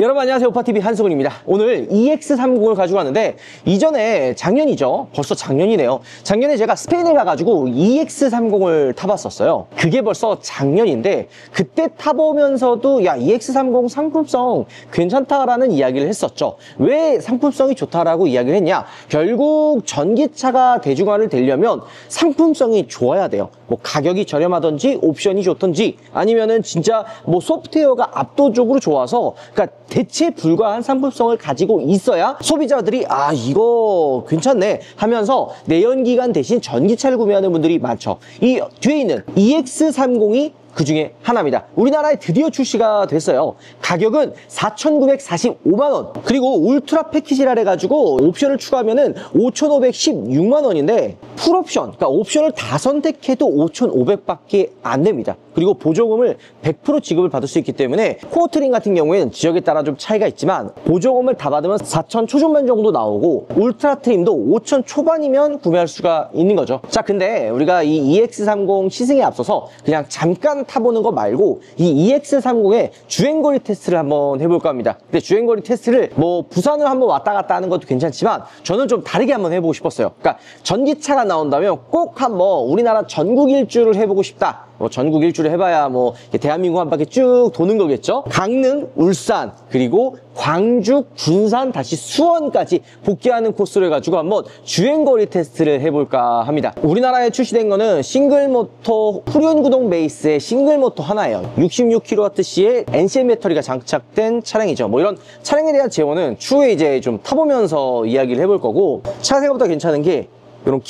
여러분 안녕하세요. 오빠TV 한승훈입니다. 오늘 EX30을 가지고 왔는데 이전에 작년이죠. 벌써 작년이네요. 작년에 제가 스페인에 가가지고 EX30을 타봤었어요. 그게 벌써 작년인데 그때 타보면서도 야 EX30 상품성 괜찮다라는 이야기를 했었죠. 왜 상품성이 좋다라고 이야기를 했냐. 결국 전기차가 대중화를 되려면 상품성이 좋아야 돼요. 뭐 가격이 저렴하던지 옵션이 좋던지 아니면은 진짜 뭐 소프트웨어가 압도적으로 좋아서 그러니까 대체 불가한 상품성을 가지고 있어야 소비자들이 아 이거 괜찮네 하면서 내연기관 대신 전기차를 구매하는 분들이 많죠. 이 뒤에 있는 EX30이 그 중에 하나입니다. 우리나라에 드디어 출시가 됐어요. 가격은 4,945만원. 그리고 울트라 패키지라 해가지고 옵션을 추가하면은 5,516만원인데 풀옵션, 그러니까 옵션을 다 선택해도 5,500밖에 안 됩니다. 그리고 보조금을 100% 지급을 받을 수 있기 때문에 코어트림 같은 경우에는 지역에 따라 좀 차이가 있지만 보조금을 다 받으면 4,000 초중반 정도 나오고 울트라 트림도 5,000 초반이면 구매할 수가 있는 거죠. 자, 근데 우리가 이 EX30 시승에 앞서서 그냥 잠깐 타보는 거 말고 이 EX30의 주행거리 테스트를 한번 해볼까 합니다. 근데 주행거리 테스트를 뭐 부산을 한번 왔다 갔다 하는 것도 괜찮지만 저는 좀 다르게 한번 해보고 싶었어요. 그러니까 전기차가 나온다면 꼭 한번 우리나라 전국 일주를 해보고 싶다. 뭐 전국 일주를 해봐야 뭐 대한민국 한 바퀴 쭉 도는 거겠죠. 강릉, 울산, 그리고 광주, 군산, 다시 수원까지 복귀하는 코스를 해가지고 한번 주행거리 테스트를 해볼까 합니다. 우리나라에 출시된 거는 싱글모터 후륜구동 베이스의 싱글모터 하나예요. 66kWh의 NCM 배터리가 장착된 차량이죠. 뭐 이런 차량에 대한 제원은 추후에 이제 좀 타보면서 이야기를 해볼 거고, 차가 생각보다 괜찮은 게 이런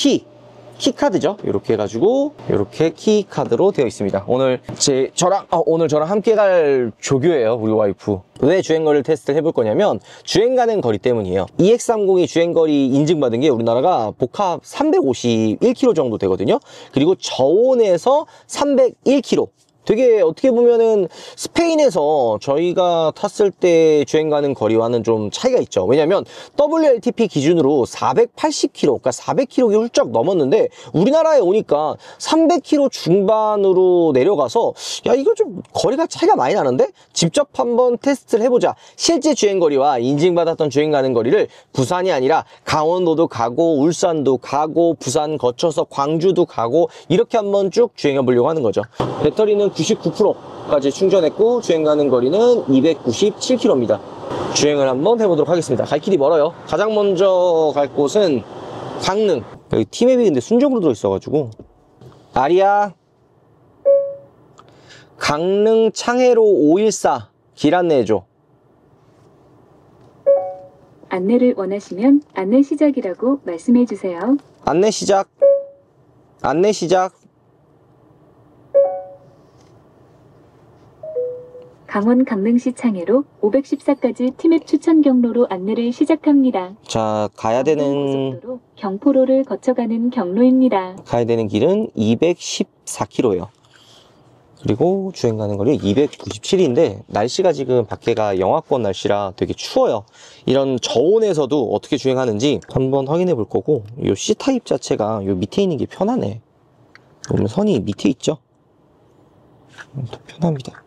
키카드죠. 이렇게 해가지고 이렇게 키카드로 되어 있습니다. 오늘 저랑 함께 갈 조교예요. 우리 와이프. 왜 주행거리를 테스트를 해볼 거냐면 주행 가는 거리 때문이에요. EX30이 주행거리 인증받은 게 우리나라가 복합 351km 정도 되거든요. 그리고 저온에서 301km. 되게 어떻게 보면은 스페인에서 저희가 탔을 때 주행 가는 거리와는 좀 차이가 있죠. 왜냐면 WLTP 기준으로 480km, 그러니까 400km가 훌쩍 넘었는데 우리나라에 오니까 300km 중반으로 내려가서 야 이거 좀 거리가 차이가 많이 나는데 직접 한번 테스트를 해보자. 실제 주행거리와 인증받았던 주행 가는 거리를 부산이 아니라 강원도도 가고 울산도 가고 부산 거쳐서 광주도 가고 이렇게 한번 쭉 주행해 보려고 하는 거죠. 배터리는 99%까지 충전했고 주행 가는 거리는 297km입니다. 주행을 한번 해보도록 하겠습니다. 갈 길이 멀어요. 가장 먼저 갈 곳은 강릉. 여기 티맵이 근데 순정으로 들어있어가지고 아리야 강릉 창해로 514 길 안내해줘. 안내를 원하시면 안내 시작이라고 말씀해주세요. 안내 시작. 안내 시작. 강원 강릉시 창해로 514까지 티맵 추천 경로로 안내를 시작합니다. 자, 가야 되는 고속도로 경포로를 거쳐가는 경로입니다. 가야 되는 길은 214km예요. 그리고 주행 가는 거리 297인데 날씨가 지금 밖에가 영하권 날씨라 되게 추워요. 이런 저온에서도 어떻게 주행하는지 한번 확인해 볼 거고, 이 C타입 자체가 요 밑에 있는 게 편하네. 보면 선이 밑에 있죠? 더 편합니다.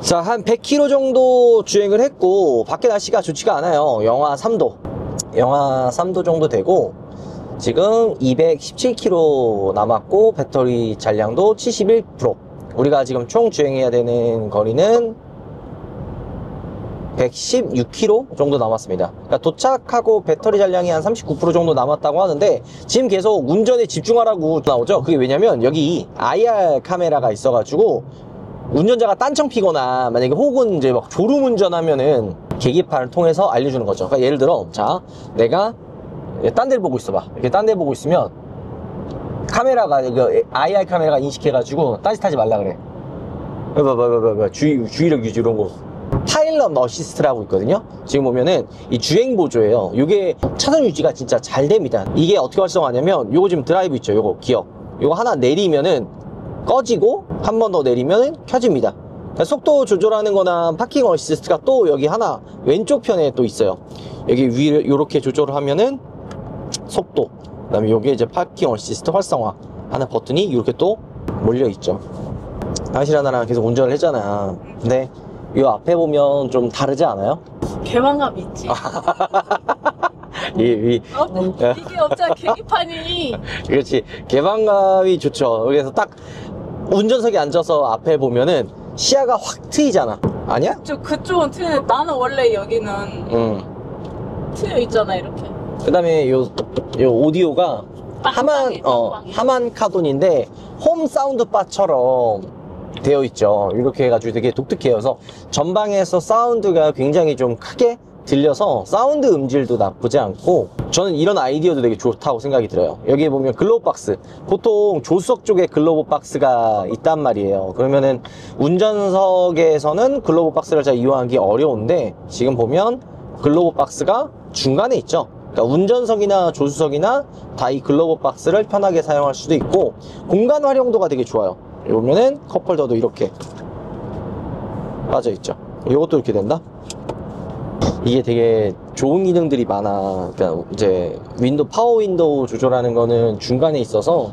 자, 한 100km 정도 주행을 했고 밖에 날씨가 좋지가 않아요. 영하 3도 영하 3도 정도 되고 지금 217km 남았고 배터리 잔량도 71%. 우리가 지금 총 주행해야 되는 거리는 116km 정도 남았습니다. 그러니까 도착하고 배터리 잔량이 한 39% 정도 남았다고 하는데 지금 계속 운전에 집중하라고 나오죠. 그게 왜냐면 여기 IR 카메라가 있어가지고 운전자가 딴청 피거나 만약에 혹은 이제 막 졸음 운전하면은 계기판을 통해서 알려주는 거죠. 그러니까 예를 들어 자 내가 딴 데를 보고 있어봐. 이렇게 딴 데 보고 있으면 카메라가 IR 카메라가 인식해가지고 딴짓 하지 말라 그래. 주의력 유지 이런 거. 파일럿 어시스트라고 있거든요. 지금 보면은 이 주행 보조예요. 이게 차선 유지가 진짜 잘 됩니다. 이게 어떻게 활성화하냐면 요거 지금 드라이브 있죠. 요거 기어. 요거 하나 내리면은 꺼지고 한 번 더 내리면 켜집니다. 속도 조절하는 거나 파킹 어시스트가 또 여기 하나 왼쪽 편에 또 있어요. 여기 위를 이렇게 조절을 하면은 속도, 그 다음에 여기에 이제 파킹 어시스트 활성화 하는 버튼이 이렇게 또 몰려 있죠. 당신이랑 나랑 계속 운전을 했잖아. 근데 이 앞에 보면 좀 다르지 않아요? 개방감 있지. 이게 이게 없잖아, 계기판이. 그렇지. 개방감이 좋죠. 그래서 딱 운전석에 앉아서 앞에 보면은 시야가 확 트이잖아. 아니야? 그쪽은 트는데 나는 원래 여기는 트여 있잖아, 이렇게. 그 다음에 요 오디오가 빵빵해, 빵빵해. 하만 카돈인데 홈 사운드 바처럼 되어 있죠. 이렇게 해가지고 되게 독특해요. 그래서 전방에서 사운드가 굉장히 좀 크게 들려서 사운드 음질도 나쁘지 않고 저는 이런 아이디어도 되게 좋다고 생각이 들어요. 여기에 보면 글로브 박스, 보통 조수석 쪽에 글로브 박스가 있단 말이에요. 그러면은 운전석에서는 글로브 박스를 잘 이용하기 어려운데 지금 보면 글로브 박스가 중간에 있죠. 그러니까 운전석이나 조수석이나 다 이 글로브 박스를 편하게 사용할 수도 있고 공간 활용도가 되게 좋아요. 여기 보면은 컵홀더도 이렇게 빠져 있죠. 이것도 이렇게 된다. 이게 되게 좋은 기능들이 많아. 그러니까 이제 파워 윈도우 조절하는 거는 중간에 있어서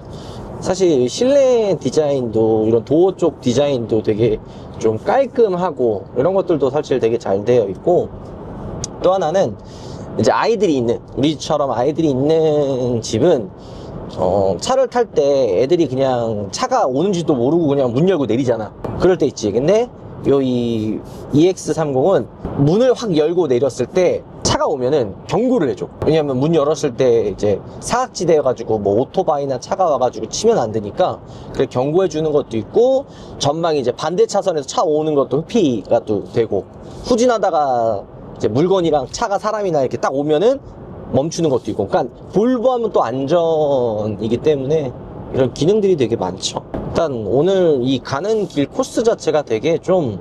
사실 실내 디자인도 이런 도어 쪽 디자인도 되게 좀 깔끔하고 이런 것들도 사실 되게 잘 되어 있고 또 하나는 이제 아이들이 있는 우리처럼 아이들이 있는 집은 차를 탈 때 애들이 그냥 차가 오는지도 모르고 그냥 문 열고 내리잖아. 그럴 때 있지. 근데 이 EX30은 문을 확 열고 내렸을 때 차가 오면은 경고를 해줘. 왜냐면 문 열었을 때 이제 사각지대여가지고 뭐 오토바이나 차가 와가지고 치면 안 되니까 그래 경고해 주는 것도 있고 전방에 이제 반대 차선에서 차 오는 것도 회피가 또 되고 후진하다가 이제 물건이랑 차가 사람이나 이렇게 딱 오면은 멈추는 것도 있고. 그러니까 볼보하면 또 안전이기 때문에 이런 기능들이 되게 많죠. 일단 오늘 이 가는 길 코스 자체가 되게 좀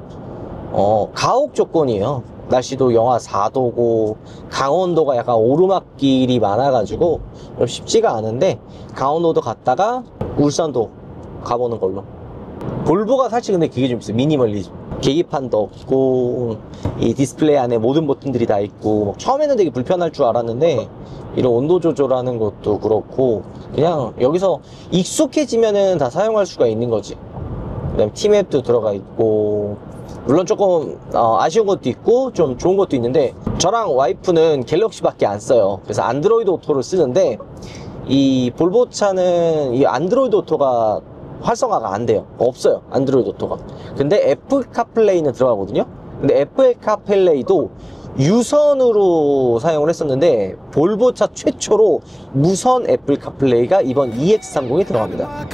가옥 조건이에요. 날씨도 영하 4도고 강원도가 약간 오르막길이 많아가지고 좀 쉽지가 않은데 강원도도 갔다가 울산도 가보는 걸로. 볼보가 사실 근데 그게 좀 있어요. 미니멀리즘. 계기판도 없고 이 디스플레이 안에 모든 버튼들이 다 있고 처음에는 되게 불편할 줄 알았는데 이런 온도 조절하는 것도 그렇고 그냥 여기서 익숙해지면은 다 사용할 수가 있는 거지. 그다음에 티맵도 들어가 있고 물론 조금 아쉬운 것도 있고 좀 좋은 것도 있는데 저랑 와이프는 갤럭시밖에 안 써요. 그래서 안드로이드 오토를 쓰는데 이 볼보 차는 이 안드로이드 오토가 활성화가 안 돼요. 없어요. 안드로이드 오토가. 근데 애플 카플레이는 들어가거든요. 근데 애플 카플레이도 유선으로 사용을 했었는데 볼보차 최초로 무선 애플 카플레이가 이번 EX30에 들어갑니다.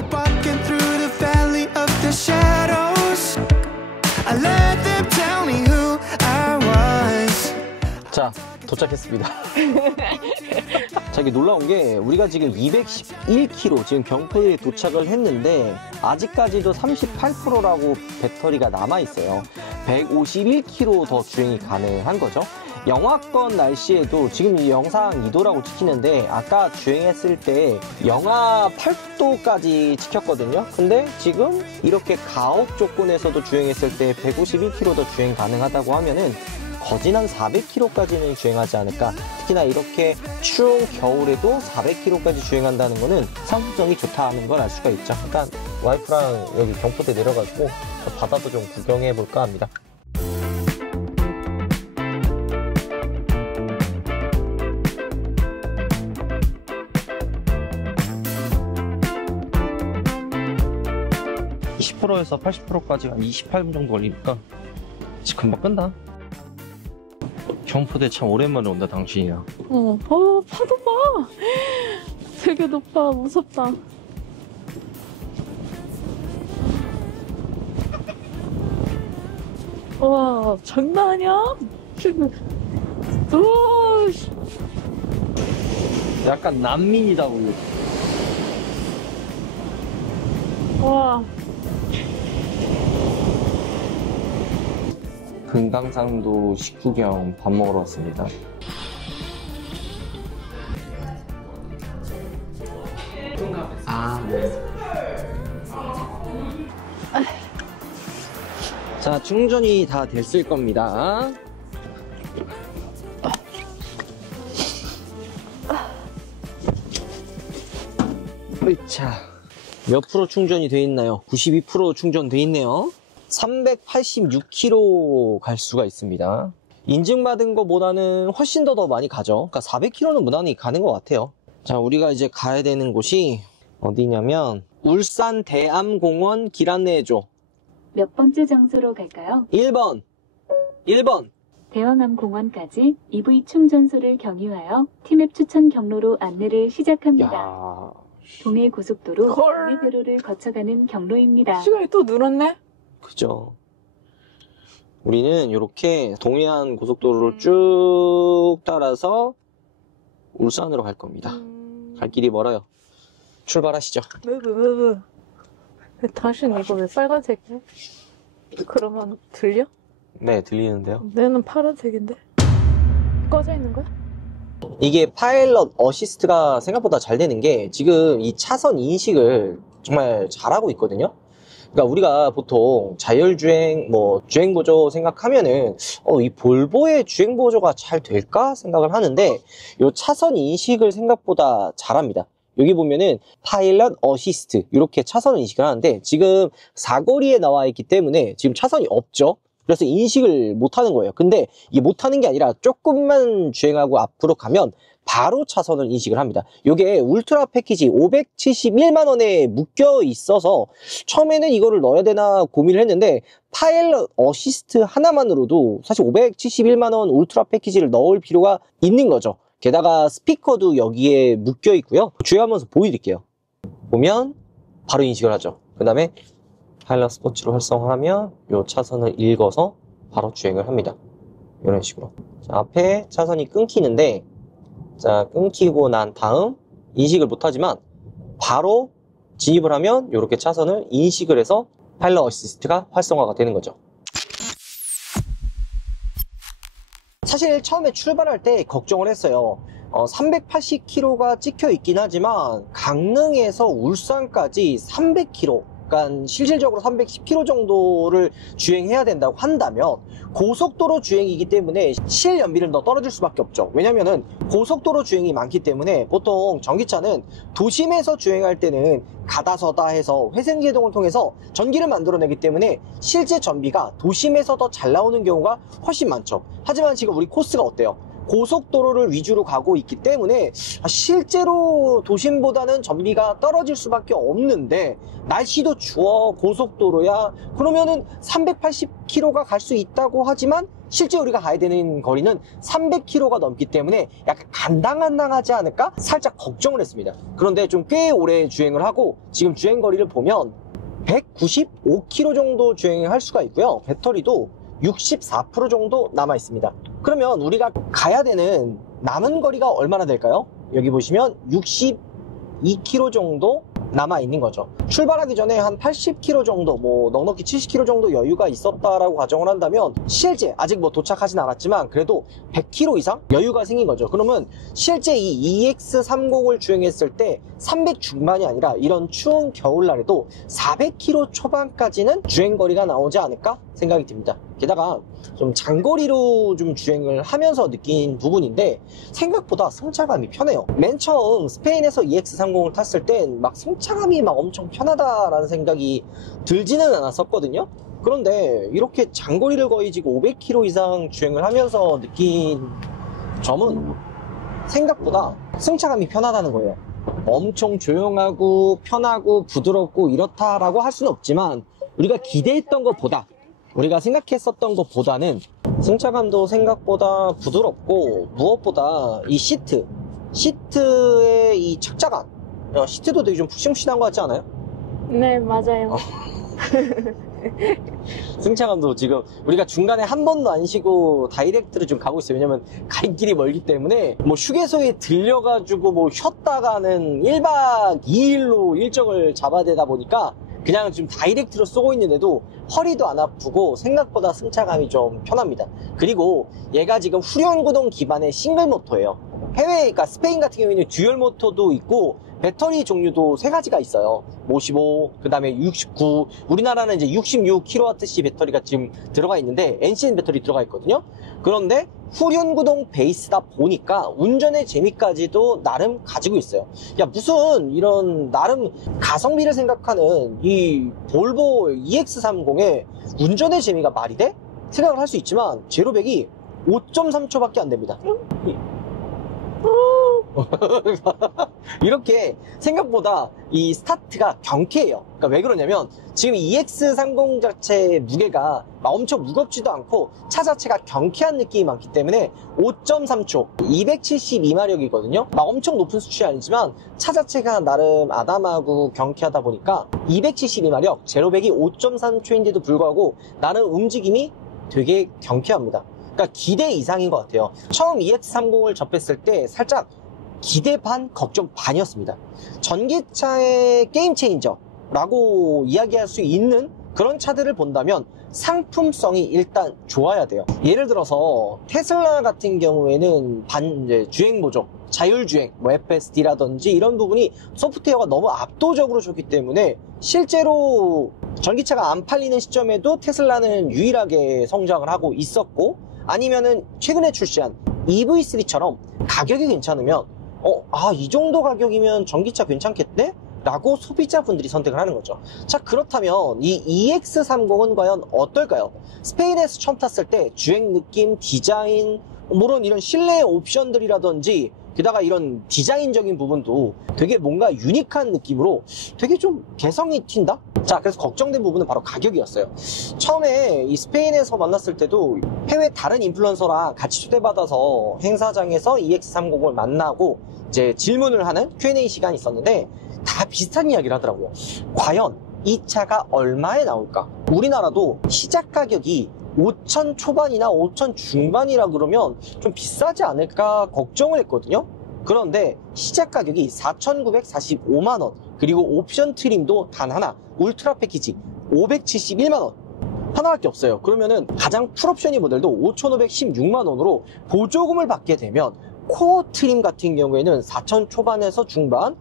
자, 도착했습니다. 자, 이게 놀라운 게 우리가 지금 211km 지금 경포에 도착을 했는데 아직까지도 38%라고 배터리가 남아있어요. 151km 더 주행이 가능한 거죠. 영하권 날씨에도 지금 이 영상 2도라고 찍히는데 아까 주행했을 때 영하 8도까지 찍혔거든요. 근데 지금 이렇게 가옥 조건에서도 주행했을 때 151km 더 주행 가능하다고 하면은 거진 한 400km까지는 주행하지 않을까. 특히나 이렇게 추운 겨울에도 400km까지 주행한다는 거는 상품성이 좋다는 걸 알 수가 있죠. 일단 와이프랑 여기 경포대 내려가지고 바다도 좀 구경해 볼까 합니다. (20%에서 80%까지) 한 28분 정도 걸리니까 지금 금방 끈다. 경포대 참 오랜만에 온다 당신이랑. 파도 봐. 되게 높아. 무섭다. 와, 장난 아니야? 우와. 약간 난민이다 우리. 와. 금강산도 식후경 밥 먹으러 왔습니다. 네. 자, 충전이 다 됐을 겁니다. 으차. 몇 프로 충전이 돼 있나요? 92% 충전돼 있네요. 386km 갈 수가 있습니다. 인증받은 것보다는 훨씬 더 많이 가죠. 그러니까 400km는 무난히 가는 것 같아요. 자, 우리가 이제 가야 되는 곳이 어디냐면 울산 대암공원 길 안내해줘. 몇 번째 장소로 갈까요? 1번. 대왕암공원까지 EV 충전소를 경유하여 티맵 추천 경로로 안내를 시작합니다. 야, 동해 고속도로 헐. 동해대로를 거쳐가는 경로입니다. 시간이 또 늘었네? 그죠. 우리는 이렇게 동해안 고속도로를 쭉 따라서 울산으로 갈 겁니다. 갈 길이 멀어요. 출발하시죠. 왜 당신 이거 왜 빨간색이야? 그러면 들려? 네, 들리는데요. 내는 파란색인데? 꺼져 있는 거야? 이게 파일럿 어시스트가 생각보다 잘 되는 게 지금 이 차선 인식을 정말 잘하고 있거든요. 그러니까 우리가 보통 자율주행, 주행보조 생각하면은 이 볼보의 주행보조가 잘 될까 생각을 하는데 이 차선 인식을 생각보다 잘합니다. 여기 보면은 파일럿 어시스트 이렇게 차선 인식을 하는데 지금 사거리에 나와 있기 때문에 지금 차선이 없죠. 그래서 인식을 못하는 거예요. 근데 이게 못하는 게 아니라 조금만 주행하고 앞으로 가면 바로 차선을 인식을 합니다. 이게 울트라 패키지 571만 원에 묶여 있어서 처음에는 이거를 넣어야 되나 고민을 했는데 파일럿 어시스트 하나만으로도 사실 571만 원 울트라 패키지를 넣을 필요가 있는 거죠. 게다가 스피커도 여기에 묶여 있고요. 주행하면서 보여드릴게요. 보면 바로 인식을 하죠. 그 다음에 파일럿 스포츠로 활성화하면 이 차선을 읽어서 바로 주행을 합니다. 이런 식으로. 자, 앞에 차선이 끊기는데 자, 끊기고 난 다음 인식을 못하지만 바로 진입을 하면 이렇게 차선을 인식을 해서 파일럿 어시스트가 활성화가 되는 거죠. 사실 처음에 출발할 때 걱정을 했어요. 380km가 찍혀 있긴 하지만 강릉에서 울산까지 300km, 그러니까 실질적으로 310km 정도를 주행해야 된다고 한다면 고속도로 주행이기 때문에 실연비는 더 떨어질 수밖에 없죠. 왜냐면은 고속도로 주행이 많기 때문에 보통 전기차는 도심에서 주행할 때는 가다서다 해서 회생제동을 통해서 전기를 만들어내기 때문에 실제 전비가 도심에서 더 잘 나오는 경우가 훨씬 많죠. 하지만 지금 우리 코스가 어때요? 고속도로를 위주로 가고 있기 때문에 실제로 도심보다는 전비가 떨어질 수밖에 없는데 날씨도 추워 고속도로야 그러면은 380km가 갈 수 있다고 하지만 실제 우리가 가야 되는 거리는 300km가 넘기 때문에 약간 간당간당하지 않을까? 살짝 걱정을 했습니다. 그런데 좀 꽤 오래 주행을 하고 지금 주행 거리를 보면 195km 정도 주행을 할 수가 있고요. 배터리도 64% 정도 남아 있습니다. 그러면 우리가 가야 되는 남은 거리가 얼마나 될까요? 여기 보시면 62km 정도 남아 있는 거죠. 출발하기 전에 한 80km 정도, 넉넉히 70km 정도 여유가 있었다라고 가정을 한다면 실제 아직 도착하진 않았지만 그래도 100km 이상 여유가 생긴 거죠. 그러면 실제 이 EX30을 주행했을 때 300 중반이 아니라 이런 추운 겨울날에도 400km 초반까지는 주행거리가 나오지 않을까 생각이 듭니다. 게다가 좀 장거리로 좀 주행을 하면서 느낀 부분인데 생각보다 승차감이 편해요. 맨 처음 스페인에서 EX30을 탔을 땐 막 승차감이 막 엄청 편하다라는 생각이 들지는 않았었거든요. 그런데 이렇게 장거리를 거의 지금 500km 이상 주행을 하면서 느낀 점은 생각보다 승차감이 편하다는 거예요. 엄청 조용하고 편하고 부드럽고 이렇다라고 할 수는 없지만 우리가 기대했던 것보다 우리가 생각했었던 것보다는 승차감도 생각보다 부드럽고 무엇보다 이 시트의 이 착자감 시트도 되게 좀 푹신푹신한 것 같지 않아요? 네, 맞아요. 승차감도 지금 우리가 중간에 한 번도 안 쉬고 다이렉트로 좀 가고 있어요. 왜냐면 갈 길이 멀기 때문에 휴게소에 들려가지고 쉬었다가는 1박 2일로 일정을 잡아야 되다 보니까 그냥 지금 다이렉트로 쏘고 있는데도 허리도 안 아프고 생각보다 승차감이 좀 편합니다. 그리고 얘가 지금 후륜 구동 기반의 싱글 모터예요. 해외, 그러니까 스페인 같은 경우에는 듀얼 모터도 있고 배터리 종류도 3가지가 있어요. 55, 그 다음에 69, 우리나라는 이제 66kWh 배터리가 지금 들어가 있는데 NCN 배터리 들어가 있거든요. 그런데 후륜구동 베이스다 보니까 운전의 재미까지도 나름 가지고 있어요. 야, 무슨 이런 나름 가성비를 생각하는 이 볼보 EX30의 운전의 재미가 말이 돼? 생각을 할 수 있지만 제로백이 5.3초밖에 안 됩니다. 이렇게 생각보다 이 스타트가 경쾌해요. 그러니까 왜 그러냐면 지금 EX30 자체의 무게가 막 엄청 무겁지도 않고 차 자체가 경쾌한 느낌이 많기 때문에 5.3초 272마력이거든요 막 엄청 높은 수치 아니지만 차 자체가 나름 아담하고 경쾌하다 보니까 272마력 제로백이 5.3초인데도 불구하고 나름 움직임이 되게 경쾌합니다. 그러니까 기대 이상인 것 같아요. 처음 EX30을 접했을 때 살짝 기대 반, 걱정 반이었습니다. 전기차의 게임 체인저라고 이야기할 수 있는 그런 차들을 본다면 상품성이 일단 좋아야 돼요. 예를 들어서 테슬라 같은 경우에는 주행 보조, 자율주행, 뭐 FSD라든지 이런 부분이 소프트웨어가 너무 압도적으로 좋기 때문에 실제로 전기차가 안 팔리는 시점에도 테슬라는 유일하게 성장을 하고 있었고, 아니면은 최근에 출시한 EV3처럼 가격이 괜찮으면 이 정도 가격이면 전기차 괜찮겠네? 라고 소비자분들이 선택을 하는 거죠. 자, 그렇다면 이 EX30은 과연 어떨까요? 스페인에서 처음 탔을 때 주행 느낌, 디자인, 물론 이런 실내 옵션들이라든지 게다가 이런 디자인적인 부분도 되게 뭔가 유니크한 느낌으로 되게 좀 개성이 튄다? 자, 그래서 걱정된 부분은 바로 가격이었어요. 처음에 이 스페인에서 만났을 때도 해외 다른 인플루언서랑 같이 초대받아서 행사장에서 EX30을 만나고 이제 질문을 하는 Q&A 시간이 있었는데 다 비슷한 이야기를 하더라고요. 과연 이 차가 얼마에 나올까? 우리나라도 시작 가격이 5천 초반이나 5천 중반이라 그러면 좀 비싸지 않을까 걱정을 했거든요. 그런데 시작 가격이 4,945만원, 그리고 옵션 트림도 단 하나, 울트라 패키지 571만원 하나밖에 없어요. 그러면은 가장 풀옵션이 모델도 5,516만원으로 보조금을 받게 되면 코어 트림 같은 경우에는 4천 초반에서 중반,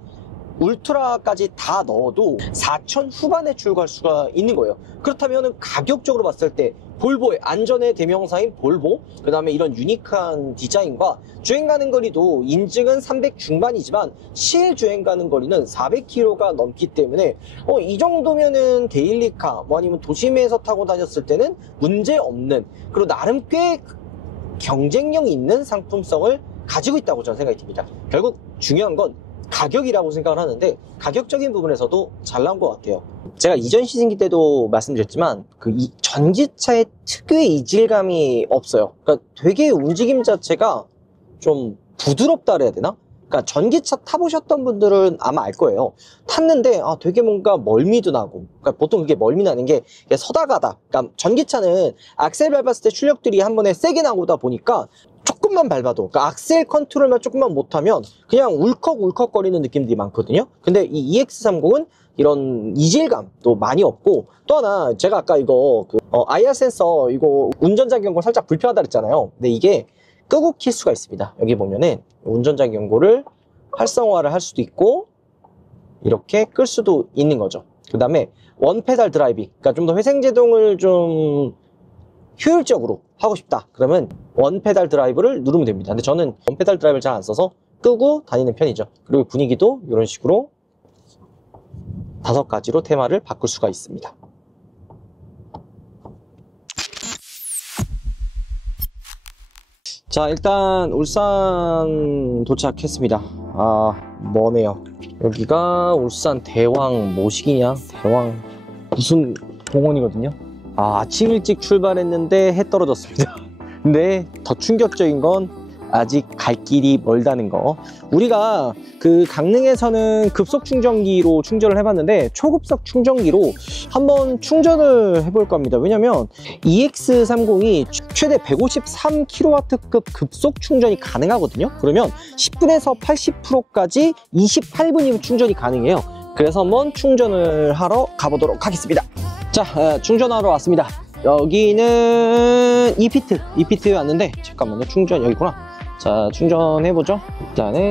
울트라까지 다 넣어도 4천 후반에 출고할 수가 있는 거예요. 그렇다면 가격적으로 봤을 때 볼보의 안전의 대명사인 볼보, 그 다음에 이런 유니크한 디자인과 주행 가는 거리도 인증은 300 중반이지만 실 주행 가는 거리는 400km가 넘기 때문에 이 정도면은 데일리카 뭐 아니면 도심에서 타고 다녔을 때는 문제 없는, 그리고 나름 꽤 경쟁력 있는 상품성을 가지고 있다고 저는 생각이 듭니다. 결국 중요한 건 가격이라고 생각을 하는데 가격적인 부분에서도 잘 나온 것 같아요. 제가 이전 시즌기 때도 말씀드렸지만 이 전기차의 특유의 이질감이 없어요. 그러니까 되게 움직임 자체가 좀 부드럽다 그래야 되나? 그러니까 전기차 타보셨던 분들은 아마 알 거예요. 탔는데 되게 뭔가 멀미도 나고, 그러니까 보통 그게 멀미 나는 게 서다가다. 그러니까 전기차는 악셀 밟았을 때 출력들이 한 번에 세게 나오다 보니까 조금만 밟아도, 그러니까 악셀 컨트롤만 조금만 못하면 그냥 울컥울컥 거리는 느낌들이 많거든요. 근데 이 EX30은 이런 이질감도 많이 없고, 또 하나 제가 아까 이거 IR 센서 이거 운전자 경고 살짝 불편하다 그랬잖아요. 근데 이게 끄고 킬 수가 있습니다. 여기 보면은 운전자 경고를 활성화를 할 수도 있고 이렇게 끌 수도 있는 거죠. 그 다음에 원페달 드라이빙, 그러니까 좀 더 회생제동을 좀 효율적으로 하고 싶다 그러면 원페달 드라이브를 누르면 됩니다. 근데 저는 원페달 드라이브를 잘 안 써서 끄고 다니는 편이죠. 그리고 분위기도 이런 식으로 5가지로 테마를 바꿀 수가 있습니다. 자, 일단 울산 도착했습니다. 머네요. 여기가 울산 대왕 모시기냐? 대왕 무슨 공원이거든요. 아침 일찍 출발했는데 해 떨어졌습니다. 근데 더 충격적인 건 아직 갈 길이 멀다는 거. 우리가 강릉에서는 급속 충전기로 충전을 해봤는데 초급속 충전기로 한번 충전을 해볼 겁니다. 왜냐면 EX30이 최대 153kW급 급속 충전이 가능하거든요. 그러면 10분에서 80%까지 28분이면 충전이 가능해요. 그래서 한번 충전을 하러 가보도록 하겠습니다. 자, 충전하러 왔습니다. 여기는 이피트에 왔는데, 잠깐만요. 충전 여기구나. 자, 충전해보죠. 일단은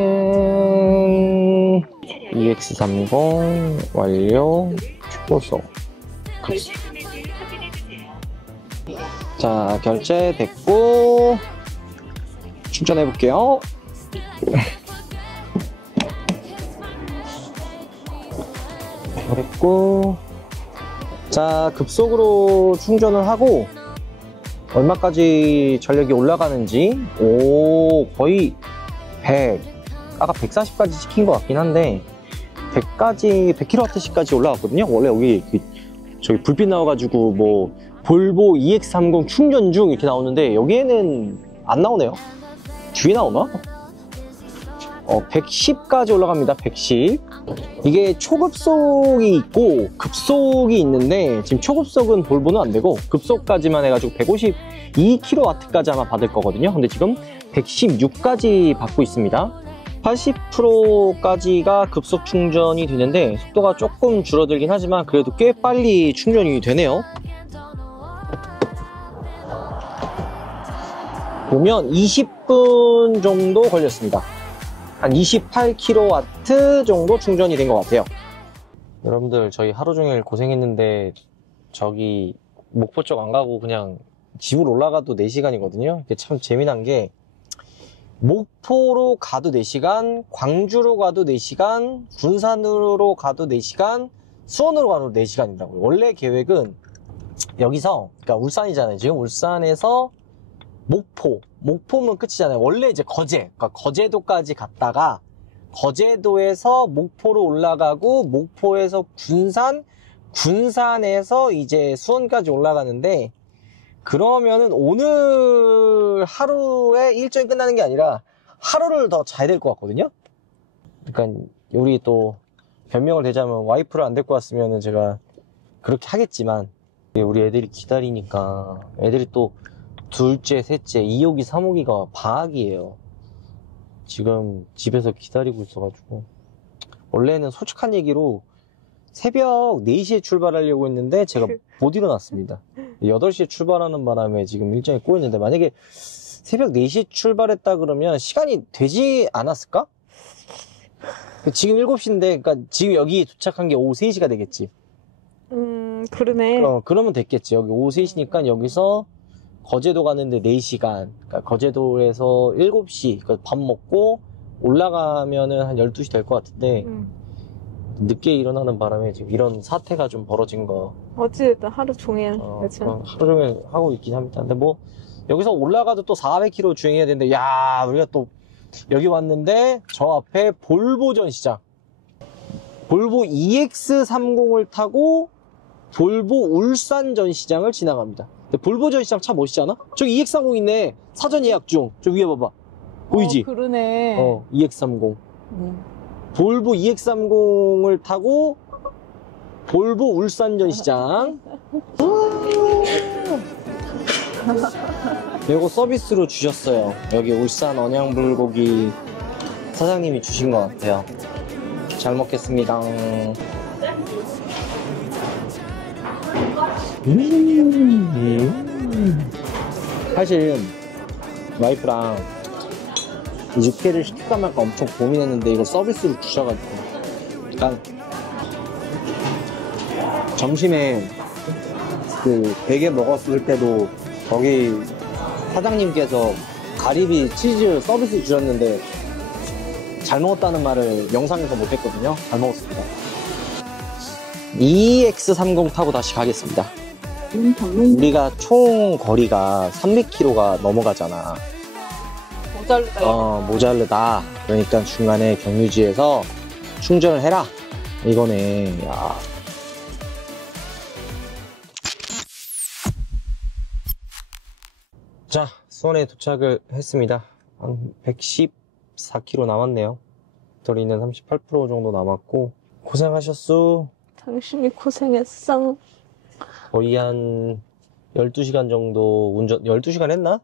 EX30 완료. 축구소. 자, 결제됐고 충전해 볼게요. 됐고, 자, 급속으로 충전을 하고 얼마까지 전력이 올라가는지. 오, 거의 100, 아까 140까지 시킨 것 같긴 한데 100kWh까지 올라갔거든요. 원래 여기 저기 불빛 나와가지고 뭐 볼보 EX30 충전 중 이렇게 나오는데 여기에는 안 나오네요. 뒤에 나오나? 110까지 올라갑니다. 110. 이게 초급속이 있고 급속이 있는데 지금 초급속은 볼보는 안 되고 급속까지만 해가지고 152kW까지 아마 받을 거거든요. 근데 지금 116까지 받고 있습니다. 80%까지가 급속 충전이 되는데 속도가 조금 줄어들긴 하지만 그래도 꽤 빨리 충전이 되네요. 보면 20분 정도 걸렸습니다. 한 28kW 정도 충전이 된 것 같아요. 여러분들, 저희 하루 종일 고생했는데 저기 목포 쪽 안 가고 그냥 집으로 올라가도 4시간이거든요. 이게 참 재미난 게 목포로 가도 4시간, 광주로 가도 4시간, 군산으로 가도 4시간, 수원으로 가도 4시간이라고요. 원래 계획은 여기서, 그러니까 울산이잖아요. 지금 울산에서 목포면 끝이잖아요. 원래 이제 그러니까 거제도까지 갔다가 거제도에서 목포로 올라가고 목포에서 군산에서 이제 수원까지 올라가는데, 그러면은 오늘 하루에 일정이 끝나는 게 아니라 하루를 더 자야 될 것 같거든요. 그러니까 우리 또 변명을 대자면 와이프를 안 데리고 왔으면은 제가 그렇게 하겠지만 우리 애들이 기다리니까, 애들이 또 둘째, 셋째, 2호기, 3호기가 방학이에요. 지금 집에서 기다리고 있어가지고. 원래는 솔직한 얘기로 새벽 4시에 출발하려고 했는데 제가 못 일어났습니다. 8시에 출발하는 바람에 지금 일정이 꼬였는데, 만약에 새벽 4시에 출발했다 그러면 시간이 되지 않았을까? 지금 7시인데, 그러니까 지금 여기 도착한 게 오후 3시가 되겠지. 그러네. 그러면 됐겠지. 여기 오후 3시니까 여기서 거제도 가는데 4시간. 그러니까 거제도에서 7시, 그러니까 밥 먹고 올라가면은 한 12시 될 것 같은데, 늦게 일어나는 바람에 지금 이런 사태가 좀 벌어진 거. 어찌됐든 하루 종일. 그렇죠. 하루 종일 하고 있긴 합니다. 근데 뭐, 여기서 올라가도 또 400km 주행해야 되는데, 야, 우리가 또 여기 왔는데, 저 앞에 볼보 전시장. 볼보 EX30을 타고 볼보 울산 전시장을 지나갑니다. 근데 볼보 전시장 참 멋있지 않아? 저기 EX30 있네. 사전 예약 중. 저 위에 봐봐. 보이지? 그러네. EX30. 볼보 EX30을 타고 볼보 울산 전시장. 이거 서비스로 주셨어요. 여기 울산 언양불고기 사장님이 주신 것 같아요. 잘 먹겠습니다. 사실 와이프랑 육회를 시킬까 말까 엄청 고민했는데 이거 서비스로 주셔가지고, 일단 점심에 그 베개 먹었을 때도 거기 사장님께서 가리비 치즈 서비스 주셨는데 잘 먹었다는 말을 영상에서 못했거든요. 잘 먹었습니다. EX30 타고 다시 가겠습니다. 우리가 총 거리가 300km가 넘어가잖아. 모자르다. 모자르다. 그러니까 중간에 경유지에서 충전을 해라, 이거네. 야. 자, 수원에 도착을 했습니다. 한 114km 남았네요. 배터리는 38% 정도 남았고, 고생하셨어. 당신이 고생했어. 거의 한 12시간 정도 운전, 12시간 했나?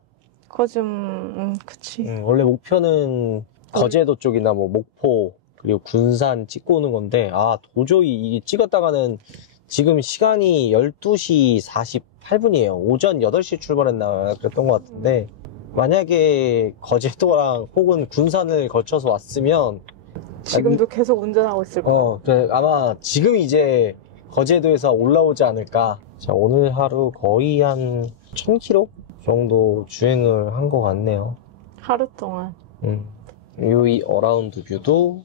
그치. 원래 목표는 거제도 쪽이나 뭐 목포 그리고 군산 찍고 오는 건데, 도저히 이게 찍었다가는 지금 시간이 12시 48분이에요. 오전 8시에 출발했나 그랬던 것 같은데, 만약에 거제도랑 혹은 군산을 거쳐서 왔으면 지금도 계속 운전하고 있을 거야. 그래, 아마 지금 이제 거제도에서 올라오지 않을까. 자, 오늘 하루 거의 한 1000km 정도 주행을 한 것 같네요. 하루 동안. 이 어라운드 뷰도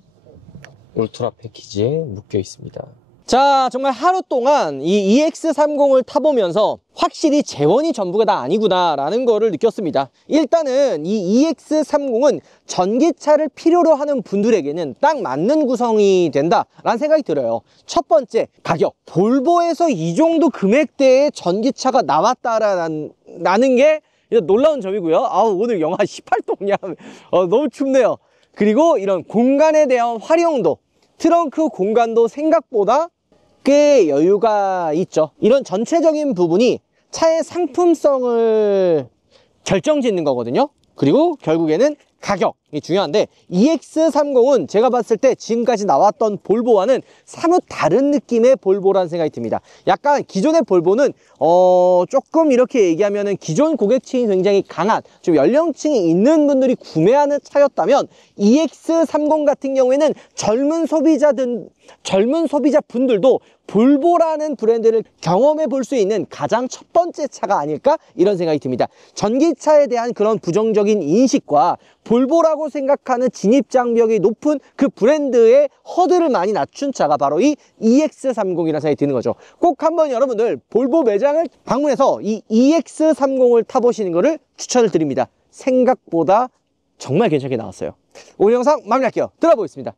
울트라 패키지에 묶여 있습니다. 자, 정말 하루 동안 이 EX30을 타보면서 확실히 재원이 전부가 다 아니구나 라는 거를 느꼈습니다. 일단은 이 EX30은 전기차를 필요로 하는 분들에게는 딱 맞는 구성이 된다라는 생각이 들어요. 첫 번째, 가격. 볼보에서 이 정도 금액대의 전기차가 나왔다라는 게 놀라운 점이고요. 오늘 영하 18도냐. 너무 춥네요. 그리고 이런 공간에 대한 활용도, 트렁크 공간도 생각보다 꽤 여유가 있죠. 이런 전체적인 부분이 차의 상품성을 결정짓는 거거든요. 그리고 결국에는 가격이 중요한데, EX30은 제가 봤을 때 지금까지 나왔던 볼보와는 사뭇 다른 느낌의 볼보라는 생각이 듭니다. 약간 기존의 볼보는 조금 이렇게 얘기하면은 기존 고객층이 굉장히 강한 좀 연령층이 있는 분들이 구매하는 차였다면, EX30 같은 경우에는 젊은 소비자분들도 볼보라는 브랜드를 경험해 볼 수 있는 가장 첫 번째 차가 아닐까, 이런 생각이 듭니다. 전기차에 대한 그런 부정적인 인식과 볼보라고 생각하는 진입장벽이 높은 그 브랜드의 허들을 많이 낮춘 차가 바로 이 EX30이라는 생각이 드는 거죠. 꼭 한번 여러분들 볼보 매장을 방문해서 이 EX30을 타보시는 것을 추천을 드립니다. 생각보다 정말 괜찮게 나왔어요. 오늘 영상 마무리할게요. 들어보겠습니다.